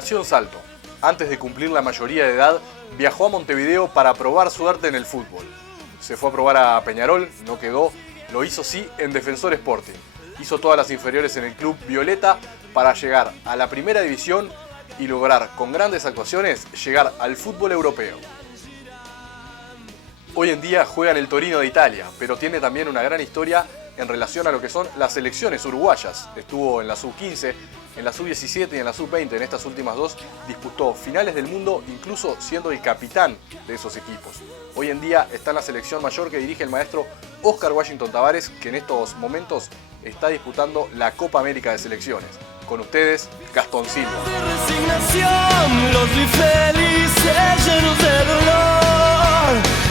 nació en Salto. Antes de cumplir la mayoría de edad, viajó a Montevideo para probar suerte en el fútbol. Se fue a probar a Peñarol, no quedó, lo hizo sí en Defensor Sporting. Hizo todas las inferiores en el club Violeta para llegar a la primera división y lograr con grandes actuaciones llegar al fútbol europeo. Hoy en día juega en el Torino de Italia, pero tiene también una gran historia en relación a lo que son las selecciones uruguayas. Estuvo en la sub-15, en la sub-17 y en la sub-20, en estas últimas dos, disputó finales del mundo, incluso siendo el capitán de esos equipos. Hoy en día está en la selección mayor que dirige el maestro Oscar Washington Tavares, que en estos momentos está disputando la Copa América de Selecciones. Con ustedes, Gastón Silva. Los vi felices, llenos de dolor.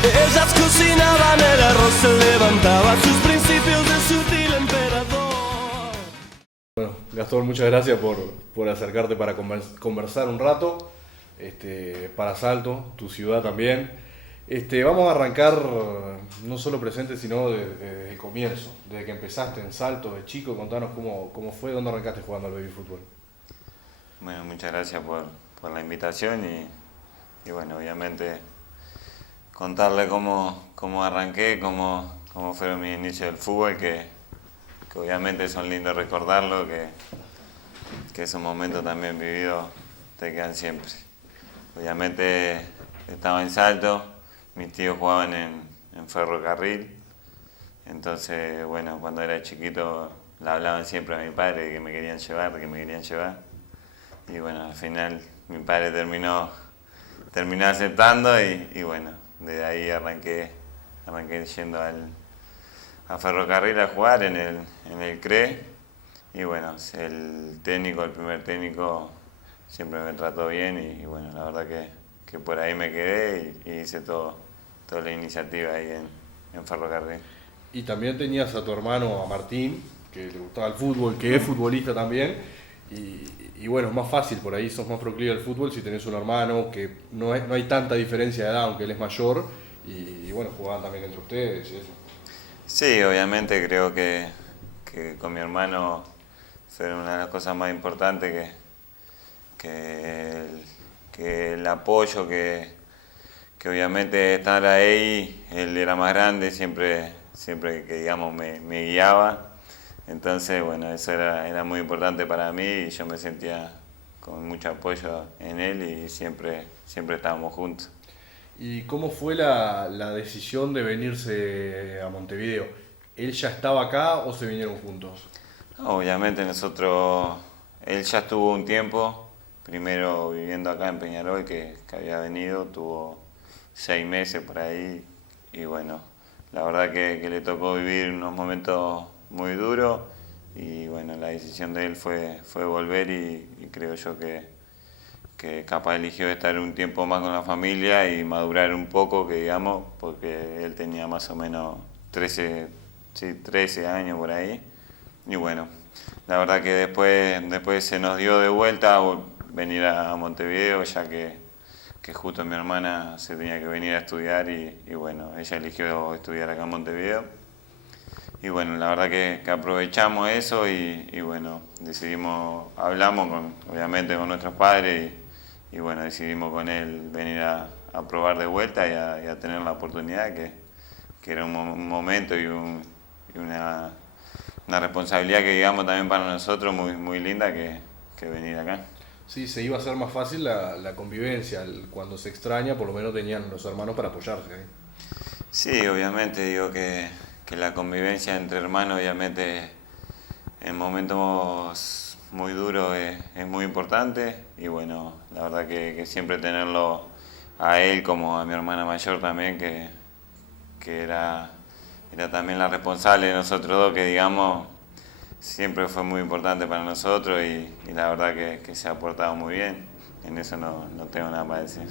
Ellas cocinaban el arroz, se levantaba sus principios de sutil emperador. Bueno, Gastón, muchas gracias por acercarte para conversar un rato. Para Salto, tu ciudad también. Vamos a arrancar no solo presente, sino desde el comienzo, desde que empezaste en Salto, de chico. Contanos cómo fue, dónde arrancaste jugando al baby fútbol. Bueno, muchas gracias por la invitación y bueno, obviamente contarle cómo arranqué, cómo fueron mis inicios del fútbol, que obviamente son lindos recordarlo, que esos momentos también vividos te quedan siempre. Obviamente estaba en Salto, mis tíos jugaban en Ferrocarril, entonces bueno, cuando era chiquito le hablaban siempre a mi padre de que me querían llevar, y bueno, al final mi padre terminó aceptando y bueno, desde ahí arranqué yendo a Ferrocarril a jugar en el CRE, y bueno, el primer técnico siempre me trató bien y bueno, la verdad que por ahí me quedé y hice toda la iniciativa ahí en Ferrocarril. Y también tenías a tu hermano, a Martín, que le gustaba el fútbol, que es futbolista también, y bueno, es más fácil, por ahí sos más proclive al fútbol si tenés un hermano, que no hay tanta diferencia de edad, aunque él es mayor, y bueno, jugaban también entre ustedes y eso. Sí, obviamente creo que con mi hermano fue una de las cosas más importantes que el apoyo, que obviamente estar ahí, él era más grande, siempre que digamos me guiaba, entonces bueno, eso era muy importante para mí y yo me sentía con mucho apoyo en él y siempre estábamos juntos. ¿Y cómo fue la decisión de venirse a Montevideo? ¿Él ya estaba acá o se vinieron juntos? Obviamente él ya estuvo un tiempo, primero viviendo acá en Peñarol, que había venido, tuvo 6 meses por ahí y bueno, la verdad que le tocó vivir unos momentos muy duros y bueno, la decisión de él fue volver y creo yo que capaz eligió estar un tiempo más con la familia y madurar un poco, que digamos, porque él tenía más o menos 13 años por ahí. Y bueno, la verdad que después se nos dio de vuelta venir a Montevideo, ya que justo mi hermana se tenía que venir a estudiar y bueno, ella eligió estudiar acá en Montevideo. Y bueno, la verdad que aprovechamos eso y bueno, hablamos obviamente con nuestros padres y bueno, decidimos con él venir a probar de vuelta y a tener la oportunidad, que era un momento y una responsabilidad que digamos también para nosotros muy, muy linda que venir acá. Sí, se iba a hacer más fácil la convivencia, cuando se extraña por lo menos tenían los hermanos para apoyarse, ¿eh? Sí, obviamente digo que la convivencia entre hermanos obviamente en momentos muy duros es muy importante y bueno, la verdad que siempre tenerlo a él como a mi hermana mayor también, que era también la responsable de nosotros dos, que digamos siempre fue muy importante para nosotros y la verdad que se ha portado muy bien, en eso no tengo nada para decir.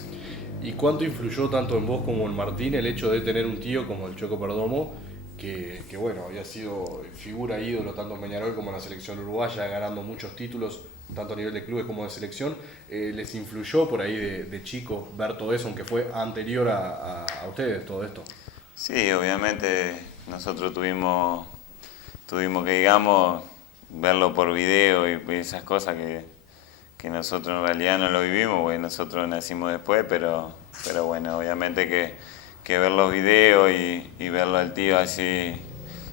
¿Y cuánto influyó tanto en vos como en Martín el hecho de tener un tío como el Choco Perdomo, que bueno, había sido figura, ídolo tanto en Peñarol como en la selección uruguaya, ganando muchos títulos, tanto a nivel de clubes como de selección? ¿Les influyó por ahí de chicos ver todo eso, aunque fue anterior a ustedes todo esto? Sí, obviamente nosotros tuvimos que, digamos, verlo por video y esas cosas que nosotros en realidad no lo vivimos, porque nosotros nacimos después, pero bueno, obviamente que ver los videos y verlo al tío así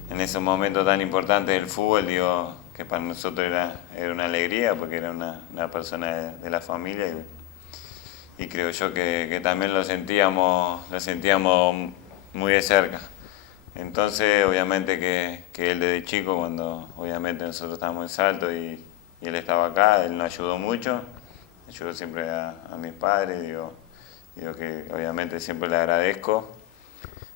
en esos momentos tan importantes del fútbol, digo, que para nosotros era una alegría, porque era una persona de la familia y creo yo que también lo sentíamos muy de cerca. Entonces, obviamente que él desde chico, cuando obviamente nosotros estábamos en Salto y él estaba acá, él nos ayudó mucho, ayudó siempre a mis padres, digo que obviamente siempre le agradezco,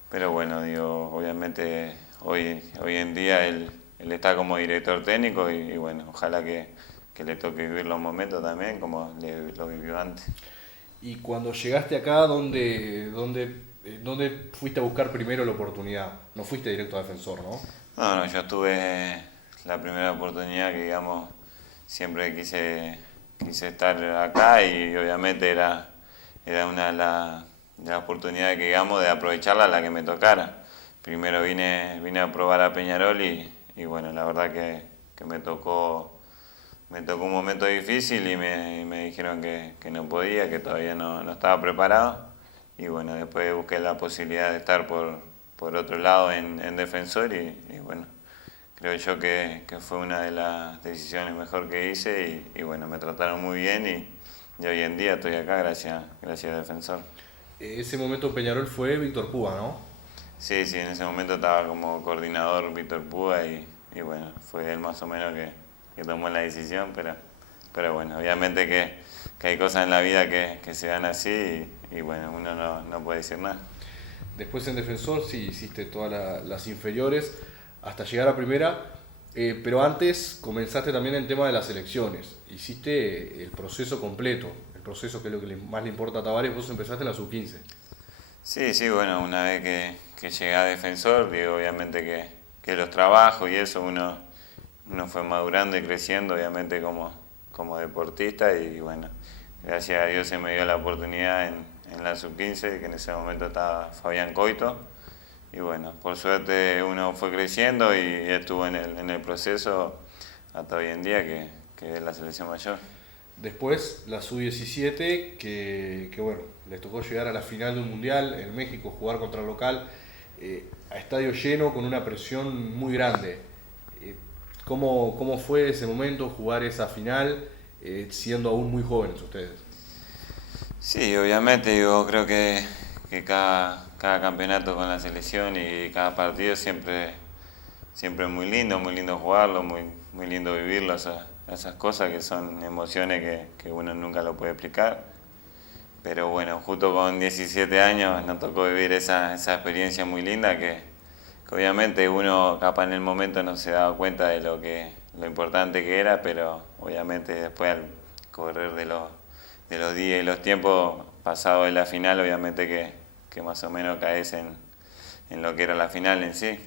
pero bueno, digo, obviamente hoy en día él está como director técnico y bueno, ojalá que le toque vivir los momentos también como lo vivió antes. Y cuando llegaste acá, ¿dónde fuiste a buscar primero la oportunidad? No fuiste directo a Defensor, ¿no? No, yo tuve la primera oportunidad que, digamos, siempre quise estar acá y obviamente era una de las oportunidades que, digamos, de aprovecharla la que me tocara. Primero vine a probar a Peñarol y bueno, la verdad que me tocó un momento difícil y me dijeron que no podía, que todavía no estaba preparado. Y bueno, después busqué la posibilidad de estar por otro lado en Defensor y bueno, creo yo que fue una de las decisiones mejor que hice y bueno, me trataron muy bien y hoy en día estoy acá gracias a Defensor. Ese momento Peñarol fue Víctor Púa, ¿no? Sí, en ese momento estaba como coordinador Víctor Púa y bueno, fue él más o menos que tomó la decisión, pero bueno, obviamente que hay cosas en la vida que se dan así y bueno, uno no puede decir nada. Después en Defensor sí hiciste todas las inferiores hasta llegar a primera, pero antes comenzaste también en el tema de las selecciones. Hiciste el proceso completo, el proceso que es lo que más le importa a Tavares, vos empezaste en la sub-15. Sí, bueno, una vez que llegué a Defensor, digo, obviamente que los trabajos y eso uno fue madurando y creciendo, obviamente como deportista y bueno, gracias a Dios se me dio la oportunidad en la sub-15, que en ese momento estaba Fabián Coito. Y bueno, por suerte uno fue creciendo y estuvo en el proceso hasta hoy en día, que es la selección mayor. Después la sub-17, que bueno, les tocó llegar a la final de un mundial en México, jugar contra el local, a estadio lleno con una presión muy grande. ¿Cómo fue ese momento, jugar esa final, siendo aún muy jóvenes ustedes? Sí, obviamente yo creo que cada campeonato con la selección y cada partido siempre es muy lindo jugarlo, muy lindo vivirlo, esas cosas que son emociones que uno nunca lo puede explicar. Pero bueno, justo con 17 años nos tocó vivir esa experiencia muy linda que obviamente uno capaz en el momento no se daba cuenta de lo importante que era, pero obviamente después al correr de los días y los tiempos pasados de la final, obviamente que más o menos caes en lo que era la final en sí.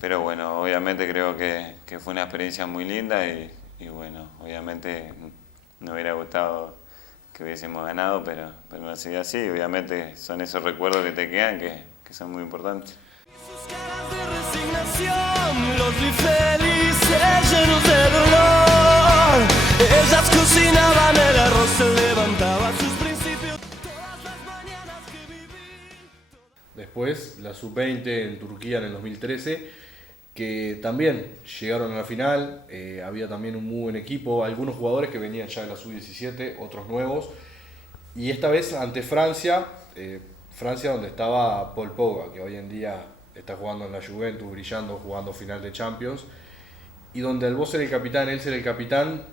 Pero bueno, obviamente creo que fue una experiencia muy linda y bueno, obviamente me hubiera gustado que hubiésemos ganado, pero no ha sido así. Obviamente son esos recuerdos que te quedan que son muy importantes. Sus caras de resignación, los vi felices, llenos de dolor. Ellas cocinaban el arroz, se levantaban sus principios todas las mañanas que viví. Después la sub-20 en Turquía en el 2013, que también llegaron a la final, había también un muy buen equipo, algunos jugadores que venían ya de la sub-17, otros nuevos, y esta vez ante Francia, Francia donde estaba Paul Pogba, que hoy en día está jugando en la Juventus, brillando, jugando final de Champions, y donde al vos ser el capitán, él ser el capitán,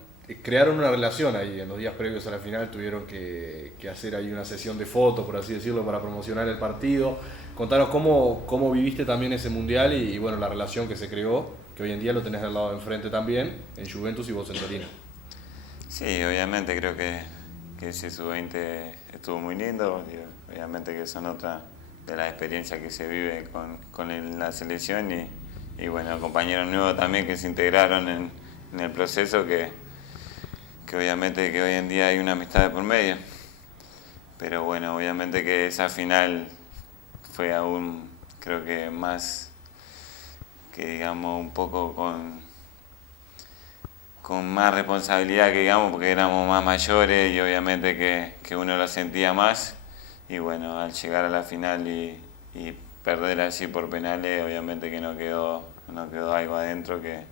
crearon una relación ahí. En los días previos a la final tuvieron que hacer ahí una sesión de fotos, por así decirlo, para promocionar el partido. Contanos cómo viviste también ese mundial y bueno, la relación que se creó, que hoy en día lo tenés al lado de enfrente también, en Juventus y vos en Torino. Sí, obviamente creo que ese sub-20 estuvo muy lindo, obviamente que son otras de las experiencias que se vive con la selección y bueno, compañeros nuevos también que se integraron en el proceso que obviamente que hoy en día hay una amistad de por medio. Pero bueno, obviamente que esa final fue aún, creo que más que digamos un poco con más responsabilidad que digamos, porque éramos más mayores y obviamente que uno lo sentía más. Y bueno, al llegar a la final y perder así por penales, obviamente que no quedó algo adentro que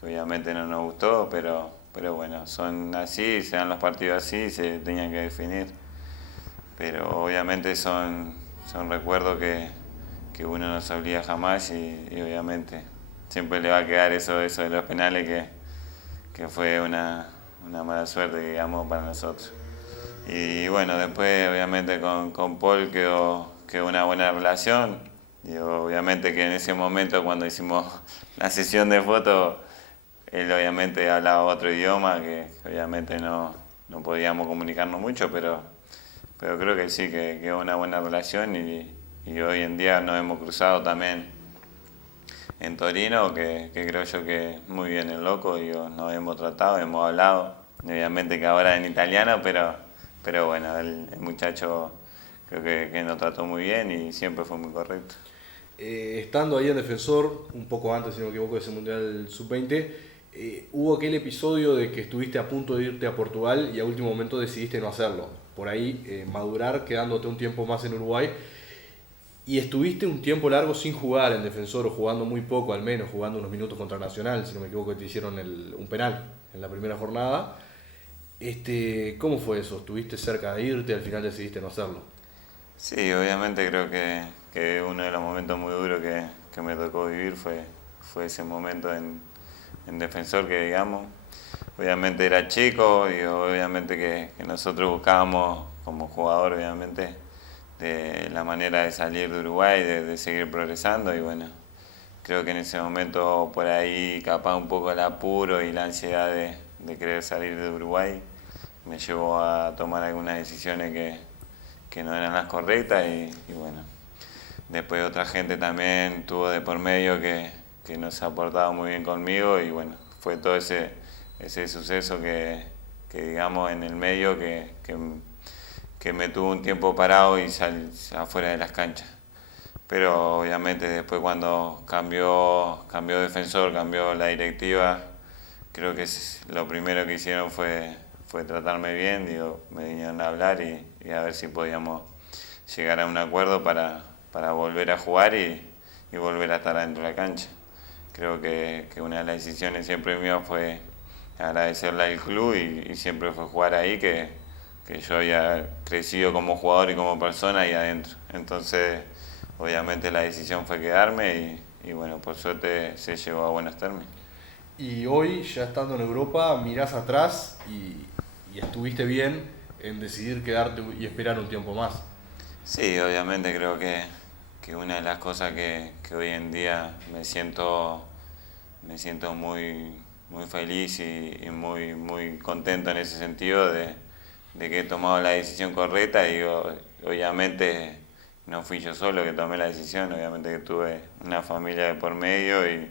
obviamente no nos gustó, pero bueno, son así, se dan los partidos así, se tenían que definir. Pero obviamente son recuerdos que uno no se olvida jamás y obviamente siempre le va a quedar eso de los penales que fue una mala suerte, digamos, para nosotros. Y bueno, después obviamente con Paul quedó una buena relación y obviamente que en ese momento cuando hicimos la sesión de fotos, él obviamente hablaba otro idioma que obviamente no podíamos comunicarnos mucho, pero creo que sí, que quedó una buena relación y hoy en día nos hemos cruzado también en Torino, que creo yo que muy bien el loco, digo, nos hemos tratado, hemos hablado, obviamente que ahora en italiano, pero bueno, el muchacho creo que nos trató muy bien y siempre fue muy correcto. Estando ahí en Defensor, un poco antes, si no me equivoco, de ese Mundial Sub-20, hubo aquel episodio de que estuviste a punto de irte a Portugal y a último momento decidiste no hacerlo. Por ahí madurar, quedándote un tiempo más en Uruguay. Y estuviste un tiempo largo sin jugar en Defensor, o jugando muy poco al menos, jugando unos minutos contra Nacional, si no me equivoco, te hicieron un penal en la primera jornada. ¿Cómo fue eso? ¿Estuviste cerca de irte, al final decidiste no hacerlo? Sí, obviamente creo que uno de los momentos muy duros que me tocó vivir fue ese momento en Defensor, que digamos, obviamente era chico y obviamente que nosotros buscábamos como jugador, obviamente, de la manera de salir de Uruguay, de seguir progresando y bueno, creo que en ese momento por ahí capaz un poco el apuro y la ansiedad de querer salir de Uruguay me llevó a tomar algunas decisiones que no eran las correctas y bueno, después otra gente también tuvo de por medio que no se ha portado muy bien conmigo y bueno, fue todo ese suceso que digamos en el medio que me tuvo un tiempo parado y afuera de las canchas. Pero obviamente después cuando cambió Defensor, cambió la directiva, creo que lo primero que hicieron fue tratarme bien, digo, me vinieron a hablar y a ver si podíamos llegar a un acuerdo para volver a jugar y volver a estar adentro de la cancha. Creo que una de las decisiones siempre mías fue agradecerle al club y siempre fue jugar ahí, que yo había crecido como jugador y como persona ahí adentro. Entonces, obviamente la decisión fue quedarme y bueno, por suerte se llegó a buenos términos. Y hoy, ya estando en Europa, mirás atrás y estuviste bien en decidir quedarte y esperar un tiempo más. Sí, obviamente creo que una de las cosas que hoy en día me siento muy, muy feliz y muy contento en ese sentido de que he tomado la decisión correcta y obviamente no fui yo solo que tomé la decisión, obviamente que tuve una familia de por medio y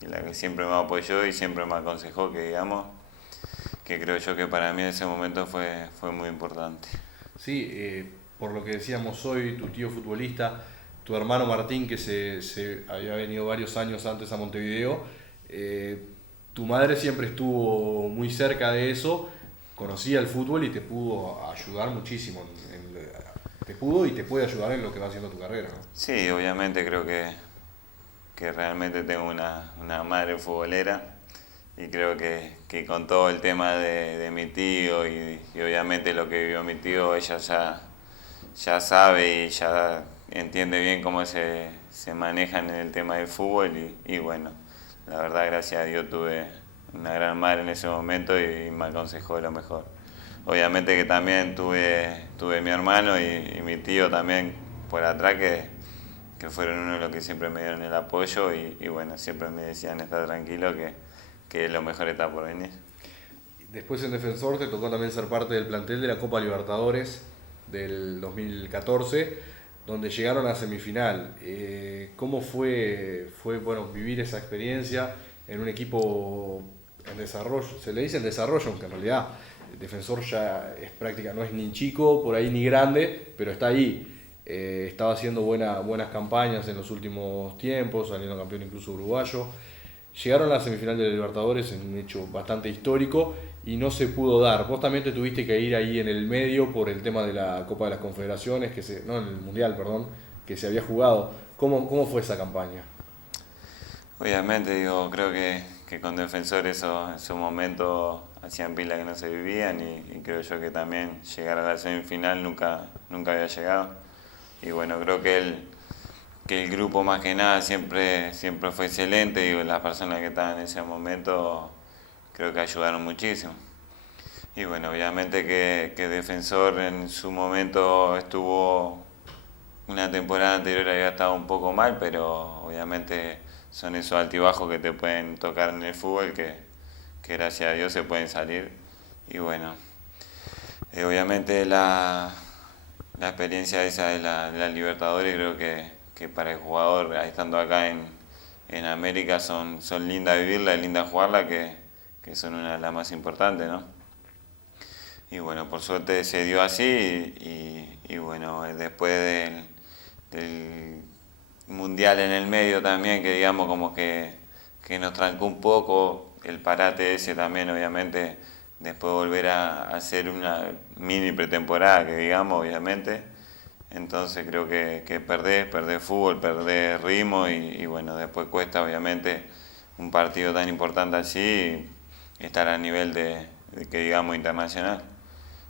la que siempre me apoyó y siempre me aconsejó, que digamos, que creo yo que para mí en ese momento fue muy importante. Sí, por lo que decíamos hoy, tu tío futbolista, tu hermano Martín, que se había venido varios años antes a Montevideo, tu madre siempre estuvo muy cerca de eso, conocía el fútbol y te pudo ayudar muchísimo, te pudo y te puede ayudar en lo que va haciendo tu carrera, ¿no? Sí, obviamente creo que realmente tengo una madre futbolera y creo que con todo el tema de mi tío y obviamente lo que vivió mi tío, ella ya sabe y ya entiende bien cómo se manejan en el tema del fútbol y bueno, la verdad gracias a Dios tuve una gran madre en ese momento y me aconsejó lo mejor. Obviamente que también tuve mi hermano y mi tío también por atrás que fueron uno de los que siempre me dieron el apoyo y bueno, siempre me decían estar tranquilo que lo mejor está por venir. Después en Defensor te tocó también ser parte del plantel de la Copa Libertadores del 2014, donde llegaron a semifinal. ¿Cómo fue bueno, vivir esa experiencia en un equipo en desarrollo? Se le dice en desarrollo, aunque en realidad el Defensor ya no es ni chico, por ahí ni grande, pero está ahí. Estaba haciendo buenas campañas en los últimos tiempos, saliendo campeón incluso uruguayo. Llegaron a la semifinal de la Libertadores en un hecho bastante histórico y no se pudo dar. Vos también te tuviste que ir ahí en el medio por el tema de la Copa de las Confederaciones, no, en el Mundial, perdón, que se había jugado. ¿Cómo fue esa campaña? Obviamente, digo, creo que con Defensor esos momentos hacían pila que no se vivían y creo yo que también llegar a la semifinal nunca había llegado. Y bueno, creo que el grupo más que nada siempre fue excelente, digo, las personas que estaban en ese momento creo que ayudaron muchísimo. Y bueno, obviamente que Defensor en su momento estuvo una temporada anterior, había estado un poco mal, pero obviamente son esos altibajos que te pueden tocar en el fútbol que gracias a Dios se pueden salir. Y bueno, obviamente la experiencia esa de la Libertadores creo que para el jugador, estando acá en América, son lindas vivirla y lindas jugarla, que son una de las más importantes, ¿no? Y bueno, por suerte se dio así y bueno, después del Mundial en el medio también, que digamos como que nos trancó un poco el parate ese también, obviamente, después volver a hacer una mini pretemporada, que digamos, obviamente. Entonces creo que perdés fútbol, perdés ritmo y bueno, después cuesta obviamente un partido tan importante así estar a nivel de que digamos internacional.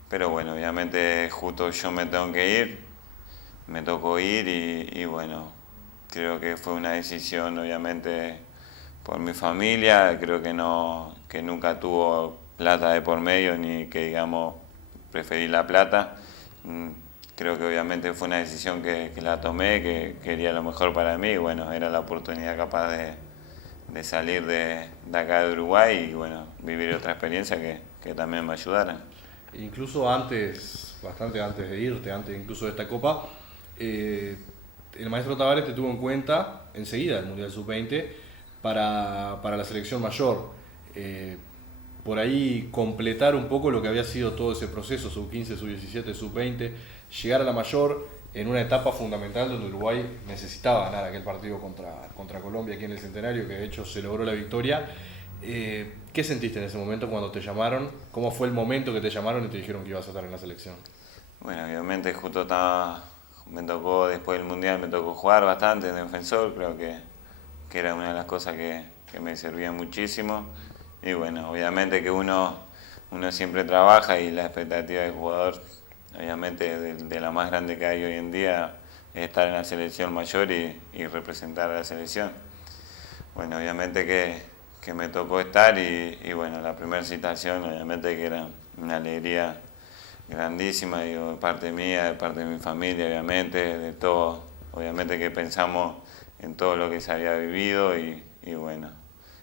Pero bueno, obviamente justo yo me tengo que ir, me tocó ir y bueno, creo que fue una decisión obviamente por mi familia, creo que nunca tuvo plata de por medio ni que digamos preferí la plata. Creo que obviamente fue una decisión que la tomé, que quería lo mejor para mí y bueno, era la oportunidad capaz de salir de acá de Uruguay y bueno, vivir otra experiencia que también me ayudara. Incluso bastante antes de irte, antes incluso de esta Copa, el maestro Tavares te tuvo en cuenta enseguida el Mundial Sub-20 para la selección mayor. Por ahí completar un poco lo que había sido todo ese proceso, Sub-15, Sub-17, Sub-20, llegar a la mayor en una etapa fundamental donde Uruguay necesitaba ganar aquel partido contra Colombia aquí en el Centenario, que de hecho se logró la victoria. ¿Qué sentiste en ese momento cuando te llamaron? ¿Cómo fue el momento que te llamaron y te dijeron que ibas a estar en la selección? Bueno, obviamente justo me tocó después del Mundial, me tocó jugar bastante en Defensor, creo que era una de las cosas que me servía muchísimo. Y bueno, obviamente que uno siempre trabaja y la expectativa del jugador, obviamente de la más grande que hay hoy en día, es estar en la selección mayor y representar a la selección. Bueno, obviamente que me tocó estar y bueno, la primera citación obviamente que era una alegría grandísima, digo, de parte mía, de parte de mi familia, obviamente, de todo, obviamente que pensamos en todo lo que se había vivido y bueno,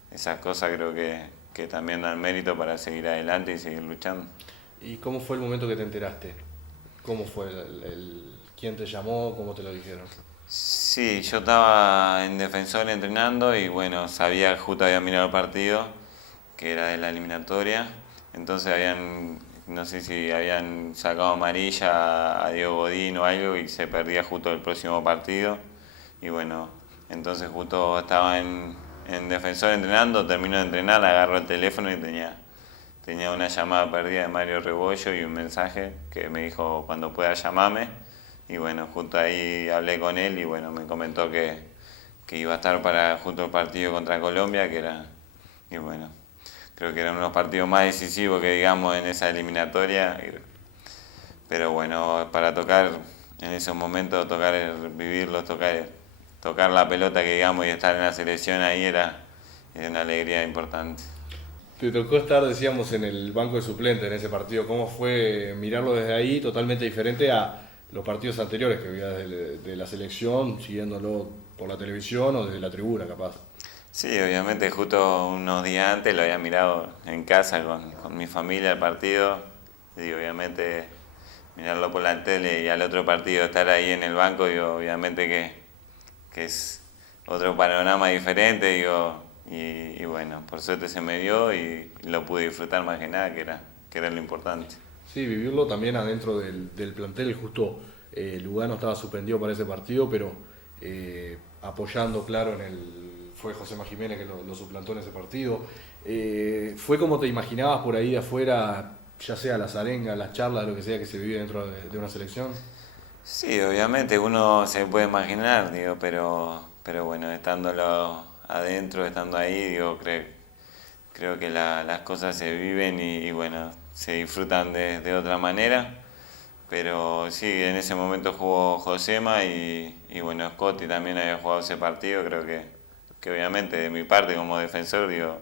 esas cosas creo que también dan mérito para seguir adelante y seguir luchando. ¿Y cómo fue el momento que te enteraste? ¿Cómo fue quién te llamó? ¿Cómo te lo dijeron? Sí, yo estaba en Defensor entrenando y bueno, justo había mirado el partido, que era de la eliminatoria, entonces no sé si habían sacado amarilla a Diego Godín o algo y se perdía justo el próximo partido. Y bueno, entonces justo estaba en Defensor entrenando, termino de entrenar, agarro el teléfono y tenía una llamada perdida de Mario Rebollo y un mensaje que me dijo cuando pueda llamarme. Y bueno, justo ahí hablé con él y bueno, me comentó que iba a estar para justo el partido contra Colombia, y bueno, creo que eran unos partidos más decisivos que digamos en esa eliminatoria. Pero bueno, para tocar en esos momentos, vivirlos, tocar la pelota que digamos y estar en la selección ahí era una alegría importante. Te tocó estar, decíamos, en el banco de suplentes en ese partido. ¿Cómo fue mirarlo desde ahí, totalmente diferente a los partidos anteriores que veías de la selección, siguiéndolo por la televisión o desde la tribuna, capaz? Sí, obviamente justo unos días antes lo había mirado en casa con mi familia el partido. Y obviamente mirarlo por la tele y al otro partido estar ahí en el banco, digo, obviamente que es otro panorama diferente, digo, y bueno, por suerte se me dio y lo pude disfrutar más que nada, que era lo importante. Sí, vivirlo también adentro del plantel, justo Lugano estaba suspendido para ese partido, pero apoyando, claro, en el fue Josema Jiménez que lo suplantó en ese partido. ¿Fue como te imaginabas por ahí de afuera, ya sea las arengas, las charlas, lo que sea que se vive dentro de una selección? Sí, obviamente uno se puede imaginar, digo, pero bueno, estándolo adentro, estando ahí, digo, creo que las cosas se viven y bueno, se disfrutan de otra manera. Pero sí, en ese momento jugó Josema y bueno, Scotty también había jugado ese partido. Creo que obviamente de mi parte como defensor, digo,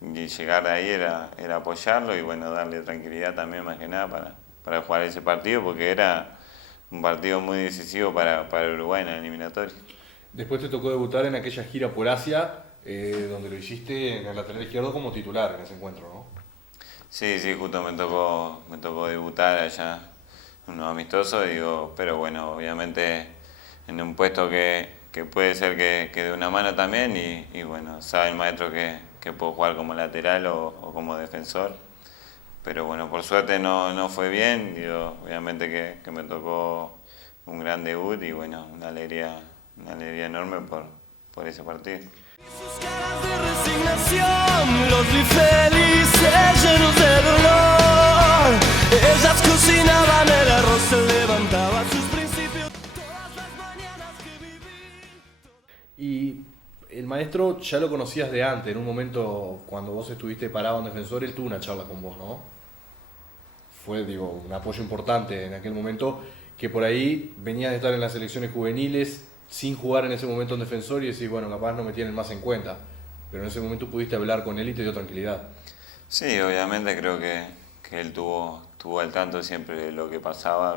y llegar de ahí era apoyarlo y bueno, darle tranquilidad también más que nada para jugar ese partido, porque era un partido muy decisivo para Uruguay en la eliminatoria. Después te tocó debutar en aquella gira por Asia, donde lo hiciste en el lateral izquierdo como titular en ese encuentro, ¿no? Sí, sí, justo me tocó debutar allá, unos amistosos, digo, pero bueno, obviamente en un puesto que puede ser que de una mano también y bueno, sabe el maestro que puedo jugar como lateral o como defensor. Pero bueno, por suerte no fue bien, digo, obviamente que me tocó un gran debut y bueno, una alegría enorme por ese partido. Sus caras de resignación, los vi felices, llenos de dolor. Ellas cocinaban el arroz, se levantaba sus principios todas las mañanas que viví. Y el maestro ya lo conocías de antes, en un momento cuando vos estuviste parado en Defensor, él tuvo una charla con vos, ¿no? Fue, digo, un apoyo importante en aquel momento, que por ahí venías de estar en las selecciones juveniles sin jugar en ese momento en Defensor y decís, bueno, capaz no me tienen más en cuenta, pero en ese momento pudiste hablar con él y te dio tranquilidad. Sí, obviamente creo que él tuvo al tanto siempre de lo que pasaba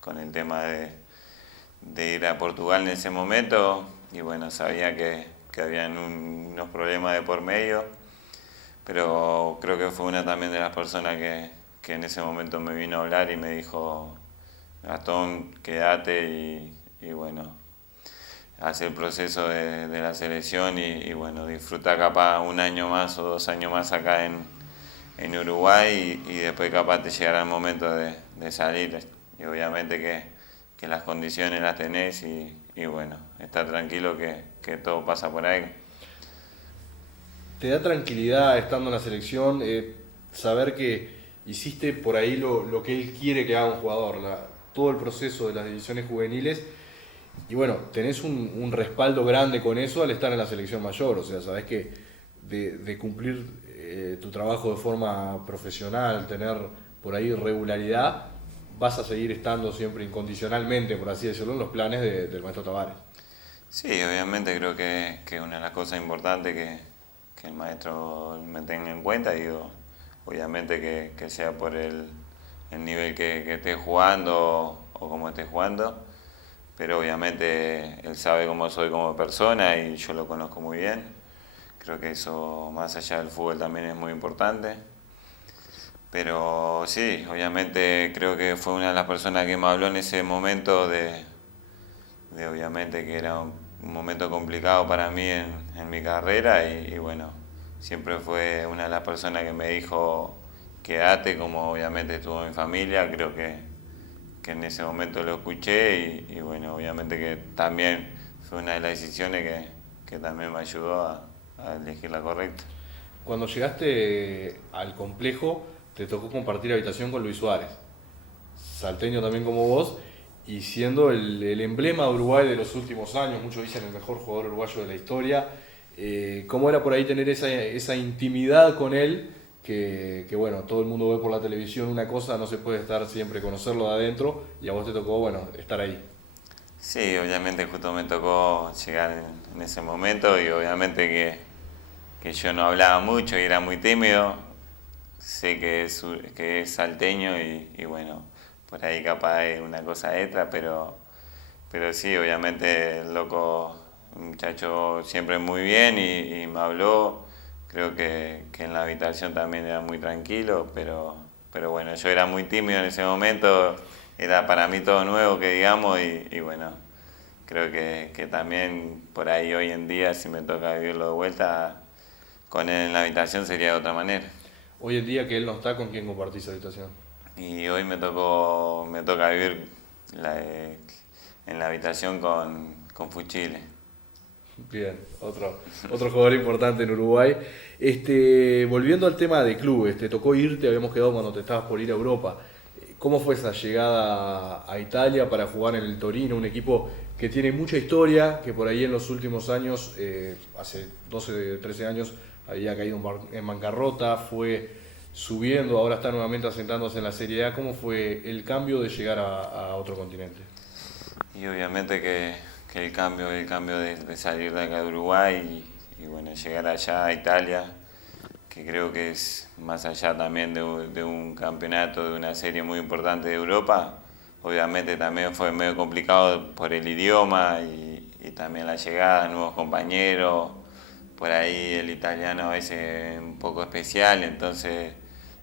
con el tema de ir a Portugal en ese momento y bueno, sabía que habían unos problemas de por medio, pero creo que fue una también de las personas que en ese momento me vino a hablar y me dijo, Gastón, quédate y bueno, hace el proceso de la selección y bueno, disfruta capaz un año más o 2 años más acá en Uruguay y después capaz te llegará el momento de salir y obviamente que las condiciones las tenés y bueno, estar tranquilo que todo pasa por ahí. ¿Te da tranquilidad estando en la selección saber que hiciste por ahí lo que él quiere que haga un jugador, todo el proceso de las divisiones juveniles? Y bueno, tenés un respaldo grande con eso al estar en la selección mayor, o sea, sabés que de cumplir tu trabajo de forma profesional, tener por ahí regularidad, vas a seguir estando siempre incondicionalmente, por así decirlo, en los planes del maestro Tavares. Sí, obviamente creo que una de las cosas importantes que el maestro me tenga en cuenta, digo, obviamente que sea por el nivel que esté jugando o como esté jugando, pero obviamente él sabe cómo soy como persona y yo lo conozco muy bien. Creo que eso, más allá del fútbol, también es muy importante. Pero sí, obviamente creo que fue una de las personas que me habló en ese momento de obviamente que era un momento complicado para mí en mi carrera y bueno, siempre fue una de las personas que me dijo quédate, como obviamente estuvo mi familia, creo que en ese momento lo escuché y bueno, obviamente que también fue una de las decisiones que también me ayudó a elegir la correcta. Cuando llegaste al complejo, te tocó compartir habitación con Luis Suárez, salteño también como vos, y siendo el emblema de Uruguay de los últimos años, muchos dicen el mejor jugador uruguayo de la historia. ¿Cómo era por ahí tener esa intimidad con él? Que bueno, todo el mundo ve por la televisión una cosa, no se puede estar siempre, conocerlo de adentro, y a vos te tocó, bueno, estar ahí. Sí, obviamente justo me tocó llegar en ese momento y obviamente que yo no hablaba mucho y era muy tímido. Sé que es salteño y bueno, por ahí capaz es una cosa extra, pero sí, obviamente el loco, un muchacho siempre muy bien y me habló. Creo que en la habitación también era muy tranquilo, pero bueno, yo era muy tímido en ese momento, era para mí todo nuevo que digamos y bueno, creo que también por ahí hoy en día si me toca vivirlo de vuelta con él en la habitación sería de otra manera. Hoy en día que él no está, ¿con quién compartís habitación? Y hoy me toca vivir en la habitación con Fuchile. Bien, otro jugador importante en Uruguay. Volviendo al tema de clubes, te tocó irte, habíamos quedado cuando te estabas por ir a Europa. ¿Cómo fue esa llegada a Italia para jugar en el Torino, un equipo que tiene mucha historia, que por ahí en los últimos años, hace 12, 13 años, había caído en bancarrota, fue subiendo, ahora está nuevamente asentándose en la Serie A? ¿Cómo fue el cambio de llegar a otro continente? Y obviamente que el cambio de salir de acá de Uruguay y bueno, llegar allá a Italia, que creo que es más allá también de un campeonato, de una serie muy importante de Europa, obviamente también fue medio complicado por el idioma y también la llegada, nuevos compañeros, por ahí el italiano a veces es un poco especial, entonces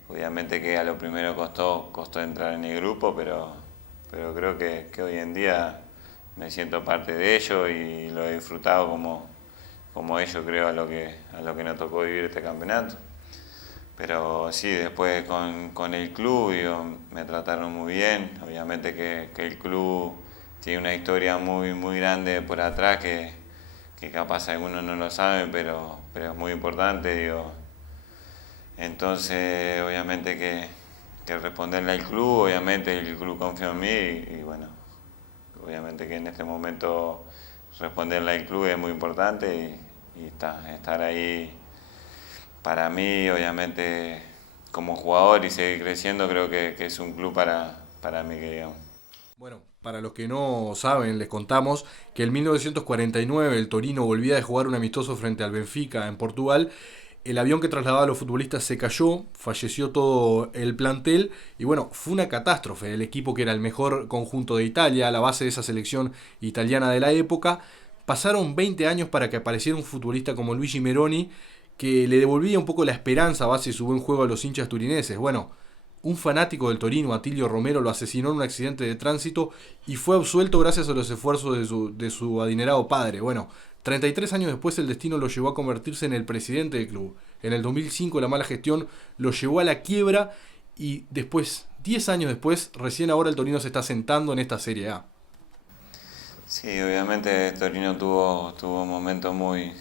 obviamente que a lo primero costó entrar en el grupo, pero creo que hoy en día me siento parte de ello y lo he disfrutado como ellos, creo, a lo que nos tocó vivir este campeonato. Pero sí, después con el club me trataron muy bien. Obviamente que el club tiene una historia muy grande por atrás que capaz algunos no lo saben, pero es muy importante, digo. Entonces, obviamente que responderle al club, obviamente el club confió en mí y bueno, obviamente que en este momento responderle al club es muy importante y estar ahí para mí, obviamente como jugador y seguir creciendo, creo que es un club para mí, que digamos. Bueno, para los que no saben, les contamos que en 1949 el Torino volvía de jugar un amistoso frente al Benfica en Portugal. El avión que trasladaba a los futbolistas se cayó, falleció todo el plantel y bueno, fue una catástrofe. El equipo, que era el mejor conjunto de Italia, la base de esa selección italiana de la época, pasaron 20 años para que apareciera un futbolista como Luigi Meroni, que le devolvía un poco la esperanza a base de su buen juego a los hinchas turineses. Bueno, un fanático del Torino, Atilio Romero, lo asesinó en un accidente de tránsito y fue absuelto gracias a los esfuerzos de su adinerado padre. Bueno, 33 años después el destino lo llevó a convertirse en el presidente del club. En el 2005 la mala gestión lo llevó a la quiebra y después, 10 años después, recién ahora el Torino se está sentando en esta Serie A. Sí, obviamente Torino tuvo momentos muy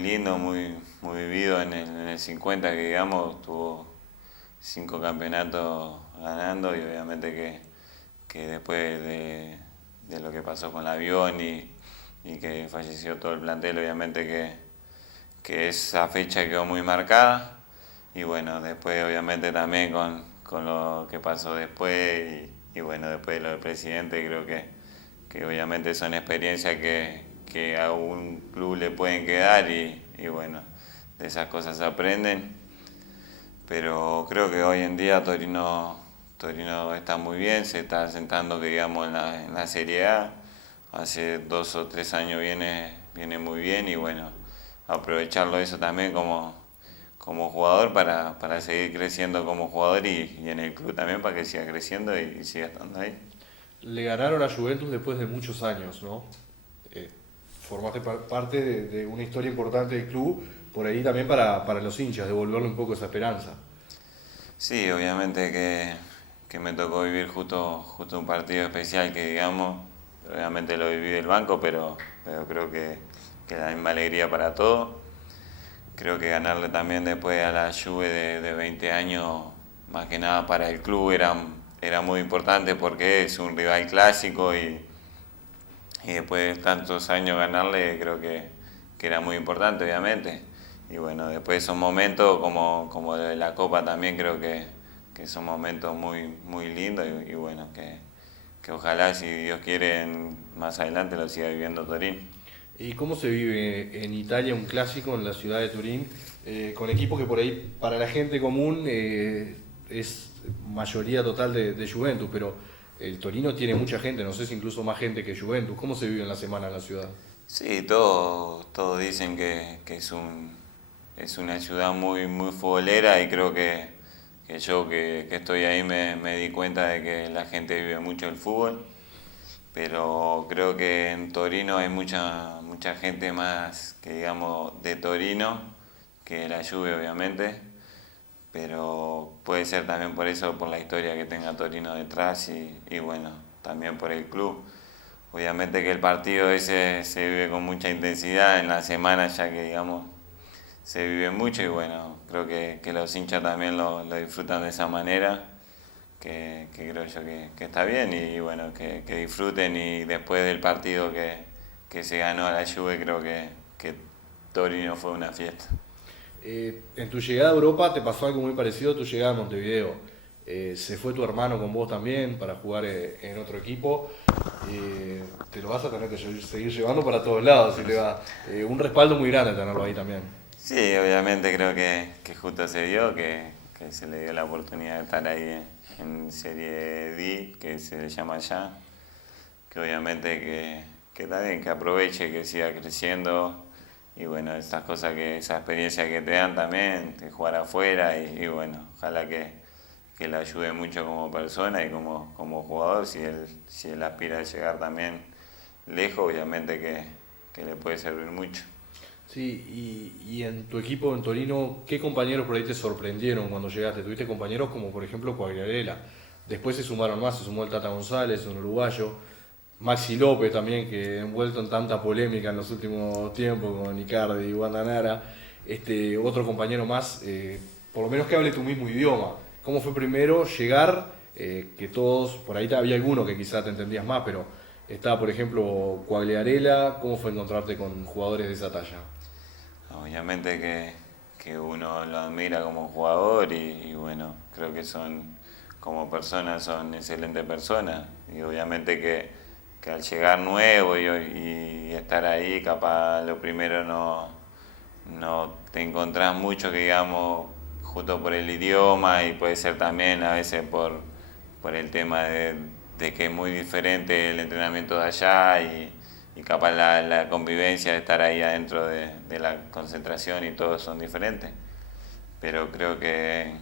lindos, muy vividos en el 50, que digamos, tuvo 5 campeonatos ganando y obviamente que después de lo que pasó con el avión y que falleció todo el plantel, obviamente que esa fecha quedó muy marcada y bueno, después obviamente también con lo que pasó después y bueno, después de lo del presidente, creo que obviamente son experiencias que a un club le pueden quedar y bueno, de esas cosas se aprenden. Pero creo que hoy en día Torino está muy bien, se está asentando, que digamos, en la Serie A. Hace 2 o 3 años viene muy bien y bueno, aprovecharlo eso también como jugador para seguir creciendo como jugador y en el club también para que siga creciendo y siga estando ahí. Le ganaron a Juventus después de muchos años, ¿no? Formaste parte de una historia importante del club, por ahí también para los hinchas, devolverle un poco esa esperanza. Sí, obviamente que me tocó vivir justo un partido especial que digamos, obviamente lo viví del banco, pero creo que la misma alegría para todos. Creo que ganarle también después a la Juve de 20 años, más que nada para el club, era muy importante porque es un rival clásico y después de tantos años ganarle creo que era muy importante, obviamente. Y bueno, después esos momentos como de la Copa también creo que son momentos muy lindos y bueno, que ojalá, si Dios quiere, más adelante lo siga viviendo Torín. ¿Y cómo se vive en Italia un clásico en la ciudad de Turín, con equipos que por ahí para la gente común es mayoría total de Juventus, pero el Torino tiene mucha gente, no sé si incluso más gente que Juventus? ¿Cómo se vive en la semana en la ciudad? Sí, todos dicen que es una ciudad muy futbolera y creo que yo que estoy ahí me di cuenta de que la gente vive mucho el fútbol, pero creo que en Torino hay mucha gente más, que digamos, de Torino que la Juve, obviamente, pero puede ser también por eso, por la historia que tenga Torino detrás y bueno, también por el club. obviamente que el partido ese se vive con mucha intensidad en la semana, ya que digamos se vive mucho y bueno, creo que los hinchas también lo disfrutan de esa manera, que creo yo que está bien y bueno, que disfruten y después del partido que se ganó a la Juve creo que Torino fue una fiesta. En tu llegada a Europa te pasó algo muy parecido a tu llegada a Montevideo. Se fue tu hermano con vos también para jugar en otro equipo. Te lo vas a tener que seguir llevando para todos lados. Si te va. Un respaldo muy grande tenerlo ahí también. Sí, obviamente creo que justo se dio, que se le dio la oportunidad de estar ahí en Serie D, que se le llama allá, que obviamente que está bien, que aproveche, que siga creciendo y bueno, esas cosas, esa experiencia que te dan también, de jugar afuera y bueno, ojalá que le ayude mucho como persona y como jugador, si él aspira a llegar también lejos, obviamente que le puede servir mucho. Sí, y en tu equipo en Torino, ¿qué compañeros por ahí te sorprendieron cuando llegaste? Tuviste compañeros como por ejemplo Quagliarella, después se sumaron más, se sumó el Tata González, un uruguayo, Maxi López también, que envuelto en tanta polémica en los últimos tiempos con Icardi y Guandanara, otro compañero más, por lo menos que hable tu mismo idioma. ¿Cómo fue primero llegar, que todos, por ahí había alguno que quizá te entendías más, pero estaba por ejemplo Quagliarella, ¿cómo fue encontrarte con jugadores de esa talla? Obviamente que uno lo admira como jugador y bueno, creo que como personas son excelentes personas y obviamente que al llegar nuevo y estar ahí, capaz lo primero no te encontrás mucho, que digamos, justo por el idioma y puede ser también a veces por el tema de que es muy diferente el entrenamiento de allá y capaz la convivencia de estar ahí adentro de la concentración y todos son diferentes. Pero creo que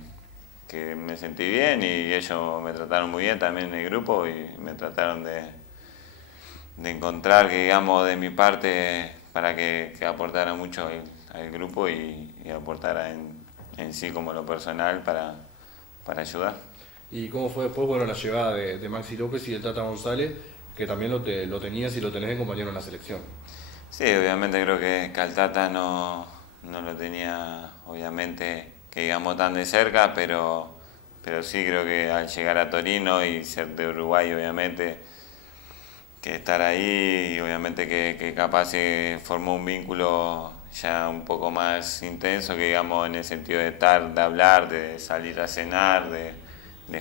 me sentí bien y ellos me trataron muy bien también en el grupo y me trataron de encontrar, que digamos, de mi parte para que aportara mucho al grupo y aportara en sí como lo personal para ayudar. ¿Y cómo fue después, bueno, la llegada de Maxi López y el Tata González, que también lo tenías y lo tenés de compañero en la selección? Sí, obviamente creo que al Tata no lo tenía, obviamente, que digamos tan de cerca, pero sí creo que al llegar a Torino y ser de Uruguay, obviamente, que estar ahí y obviamente que capaz se formó un vínculo ya un poco más intenso, que digamos en el sentido de estar, de hablar, de salir a cenar, de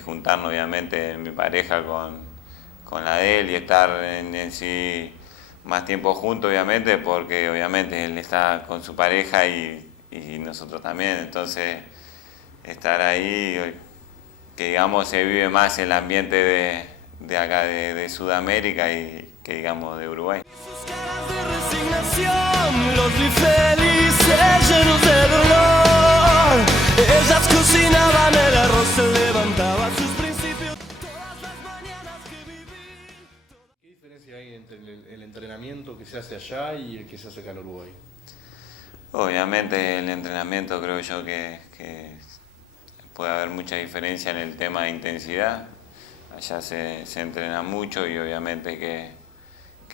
juntarnos obviamente mi pareja con la de él y estar en sí más tiempo juntos obviamente, porque obviamente él está con su pareja y nosotros también, entonces estar ahí, que digamos se vive más el ambiente de acá de Sudamérica y que digamos de Uruguay. Sus caras de resignación, los vi felices, llenos de dolor. Ellas cocinaban el arroz, se levantaba sus principios todas las mañanas que viví. ¿Qué diferencia hay entre el entrenamiento que se hace allá y el que se hace acá en Uruguay? Obviamente el entrenamiento creo yo que puede haber mucha diferencia en el tema de intensidad. Allá se entrena mucho y obviamente que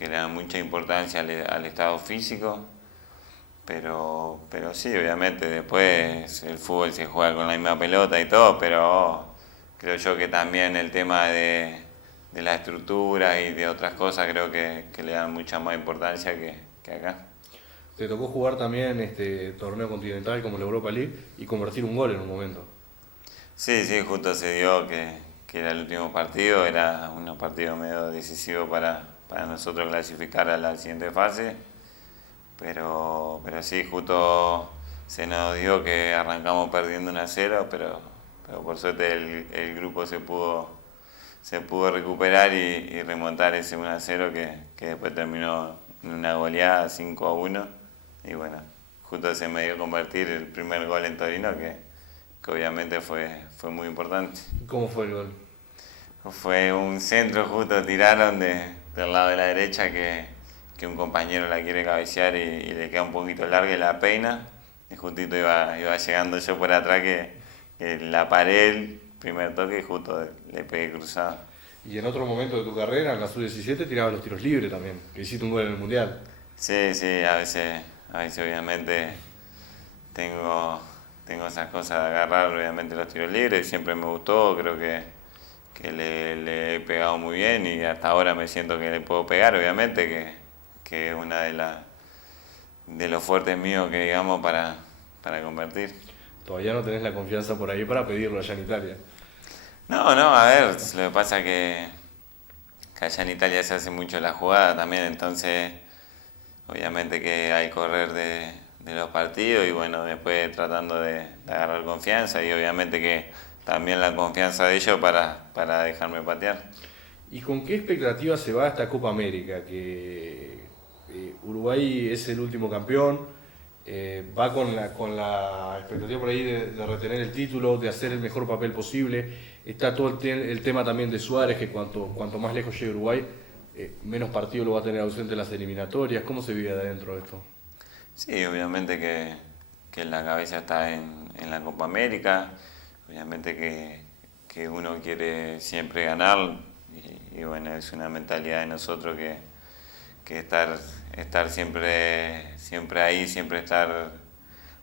le dan mucha importancia al estado físico, pero sí, obviamente después el fútbol se juega con la misma pelota y todo, pero creo yo que también el tema de la estructura y de otras cosas creo que le dan mucha más importancia que acá. Te tocó jugar también este torneo continental como la Europa League y convertir un gol en un momento. Sí, justo se dio que era el último partido, era un partido medio decisivo para nosotros clasificar a la siguiente fase, pero sí, justo se nos dio que arrancamos perdiendo 1-0, pero por suerte el grupo se pudo recuperar y remontar ese 1-0 que después terminó en una goleada 5-1 y bueno, justo se me dio convertir el primer gol en Torino que obviamente fue muy importante. ¿Cómo fue el gol? Fue un centro, justo tiraron del lado de la derecha que un compañero la quiere cabecear y le queda un poquito larga y la peina. Y justito iba llegando yo por atrás que la paré, el primer toque y justo le pegué cruzado. Y en otro momento de tu carrera, en la sub-17, tirabas los tiros libres también, que hiciste un gol en el Mundial. Sí, sí, a veces obviamente tengo esas cosas de agarrar obviamente los tiros libres, siempre me gustó, creo que le he pegado muy bien y hasta ahora me siento que le puedo pegar, obviamente, que es una de los fuertes míos que digamos para convertir. Todavía no tenés la confianza por ahí para pedirlo allá en Italia. No, no, a ver, lo que pasa que allá en Italia se hace mucho la jugada también, entonces obviamente que hay que correr de los partidos y bueno, después tratando de agarrar confianza y obviamente que también la confianza de ellos para dejarme patear. ¿Y con qué expectativa se va a esta Copa América? Que Uruguay es el último campeón, va con la expectativa por ahí de retener el título, de hacer el mejor papel posible. Está todo el tema también de Suárez, que cuanto más lejos llegue Uruguay, menos partido lo va a tener ausente en las eliminatorias. ¿Cómo se vive de adentro de esto? Sí, obviamente que la cabeza está en la Copa América, obviamente que uno quiere siempre ganar y bueno, es una mentalidad de nosotros que estar siempre ahí, siempre estar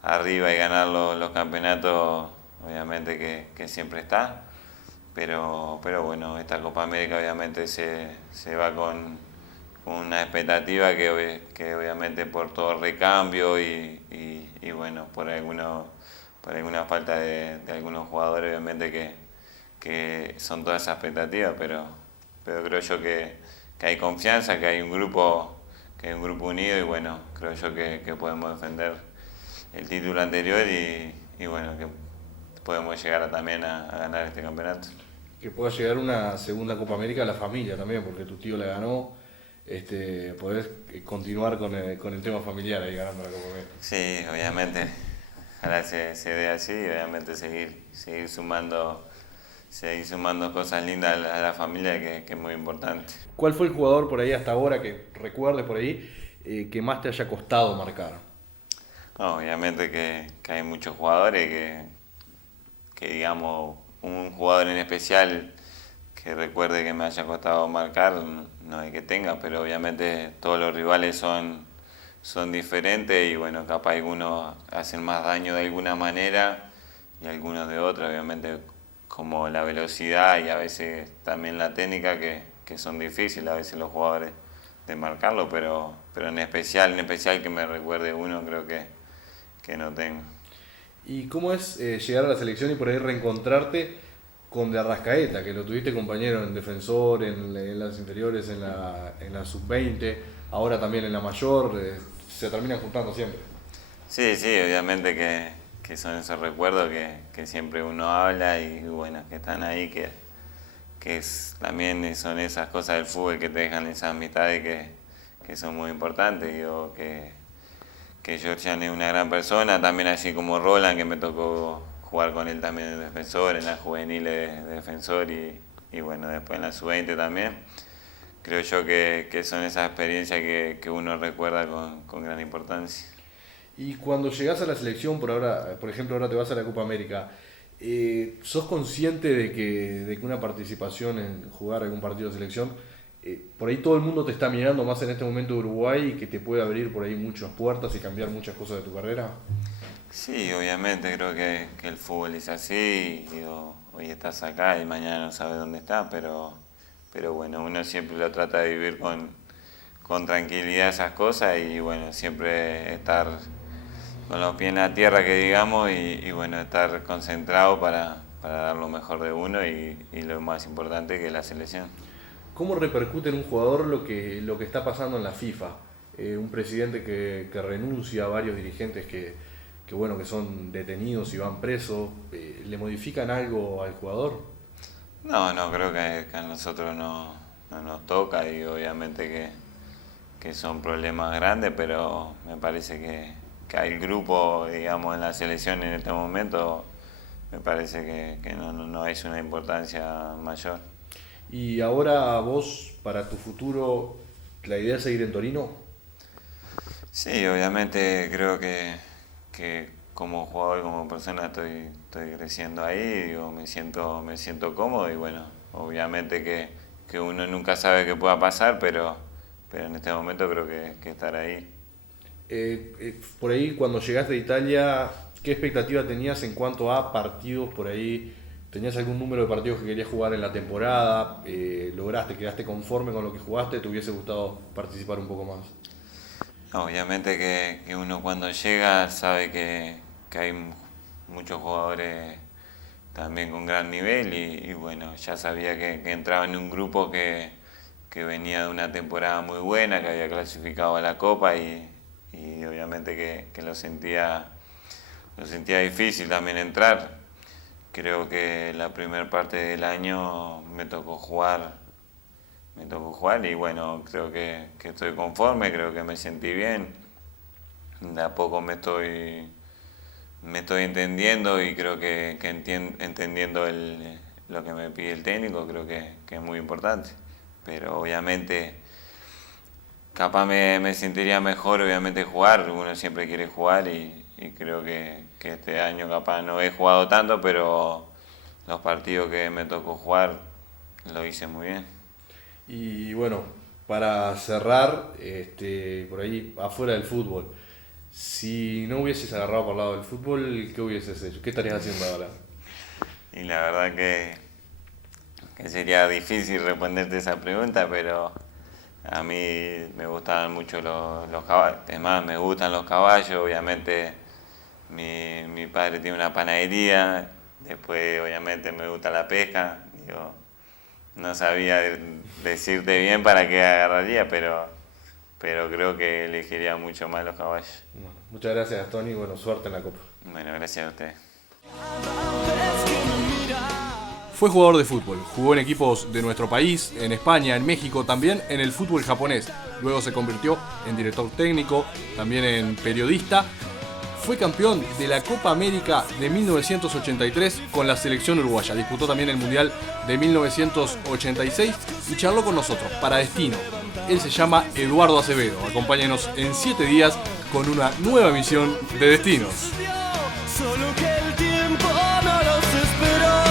arriba y ganar los campeonatos, obviamente que siempre está, pero bueno, esta Copa América obviamente se va con una expectativa que obviamente por todo el recambio y bueno, por alguna falta de algunos jugadores, obviamente que son todas esas expectativas, pero creo yo que hay confianza, que hay un grupo unido y bueno, creo yo que podemos defender el título anterior y bueno, que podemos llegar también a ganar este campeonato. Que pueda llegar una segunda Copa América a la familia también, porque tu tío la ganó. Podés continuar con el tema familiar ahí ganando la Copa América. Sí, obviamente, ojalá se dé así y obviamente seguir sumando cosas lindas a la familia que es muy importante. ¿Cuál fue el jugador por ahí hasta ahora que recuerdes por ahí que más te haya costado marcar? No, obviamente que hay muchos jugadores que digamos, un jugador en especial que recuerde que me haya costado marcar, no hay que tenga, pero obviamente todos los rivales son diferentes y bueno, capaz algunos hacen más daño de alguna manera y algunos de otra, obviamente como la velocidad y a veces también la técnica que son difíciles a veces los jugadores de marcarlo, pero en especial que me recuerde uno creo que no tengo. ¿Y cómo es llegar a la selección y por ahí reencontrarte con De Arrascaeta, que lo tuviste compañero en Defensor, en las inferiores, en la sub-20, ahora también en la mayor, se terminan juntando siempre? Sí, sí, obviamente que son esos recuerdos que siempre uno habla y bueno, que están ahí, también son esas cosas del fútbol que te dejan esas amistades que son muy importantes. Digo, que Georgian es una gran persona, también así como Roland, que me tocó jugar con él también en Defensor, en las juveniles de Defensor y bueno, después en la sub-20 también. Creo yo que son esas experiencias que uno recuerda con gran importancia. Y cuando llegás a la selección, por ejemplo, ahora te vas a la Copa América, ¿sos consciente de que una participación en jugar algún partido de selección, por ahí todo el mundo te está mirando más en este momento de Uruguay y que te puede abrir por ahí muchas puertas y cambiar muchas cosas de tu carrera? Sí, obviamente creo que el fútbol es así, digo, hoy estás acá y mañana no sabes dónde estás, pero bueno, uno siempre lo trata de vivir con tranquilidad esas cosas y bueno, siempre estar con los pies en la tierra que digamos y bueno, estar concentrado para dar lo mejor de uno y lo más importante que es la selección. ¿Cómo repercute en un jugador lo que está pasando en la FIFA? Un presidente que renuncia, varios dirigentes que son detenidos y van presos, ¿le modifican algo al jugador? No, creo que a nosotros no nos toca y obviamente que son problemas grandes, pero me parece que hay grupo, digamos, en la selección en este momento, me parece que no es una importancia mayor. Y ahora vos, para tu futuro, ¿la idea es seguir en Torino? Sí, obviamente creo que como jugador y como persona estoy creciendo ahí, digo, me siento cómodo y bueno, obviamente que que uno nunca sabe qué pueda pasar, pero en este momento creo que estar ahí. Por ahí, cuando llegaste a Italia, ¿qué expectativa tenías en cuanto a partidos por ahí? ¿Tenías algún número de partidos que querías jugar en la temporada? ¿Lograste, quedaste conforme con lo que jugaste? ¿Te hubiese gustado participar un poco más? Obviamente que uno cuando llega sabe que hay muchos jugadores también con gran nivel y bueno, ya sabía que entraba en un grupo que venía de una temporada muy buena, que había clasificado a la Copa y obviamente que lo sentía difícil también entrar. Creo que la primera parte del año me tocó jugar y bueno, creo que estoy conforme, creo que me sentí bien. De a poco me estoy entendiendo y creo que entendiendo lo que me pide el técnico, creo que es muy importante. Pero obviamente capaz me sentiría mejor obviamente jugar, uno siempre quiere jugar y creo que este año capaz no he jugado tanto, pero los partidos que me tocó jugar lo hice muy bien. Y bueno, para cerrar, por ahí afuera del fútbol, si no hubieses agarrado por el lado del fútbol, ¿qué hubieses hecho? ¿Qué estarías haciendo ahora? Y la verdad que sería difícil responderte esa pregunta, pero a mí me gustaban mucho los caballos. Además, me gustan los caballos. Obviamente, mi padre tiene una panadería. Después, obviamente, me gusta la pesca. Digo, no sabía decirte bien para qué agarraría, pero creo que elegiría mucho más los caballos. Bueno, muchas gracias, Gastón, y bueno, suerte en la Copa. Bueno, gracias a ustedes. Fue jugador de fútbol, jugó en equipos de nuestro país, en España, en México, también en el fútbol japonés. Luego se convirtió en director técnico, también en periodista. Fue campeón de la Copa América de 1983 con la selección uruguaya. Disputó también el Mundial de 1986 y charló con nosotros para Destino. Él se llama Eduardo Acevedo. Acompáñenos en 7 días con una nueva emisión de Destinos. Solo que el tiempo no los esperó.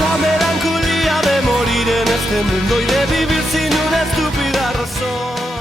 La melancolía de morir en este mundo y de vivir sin una estúpida razón.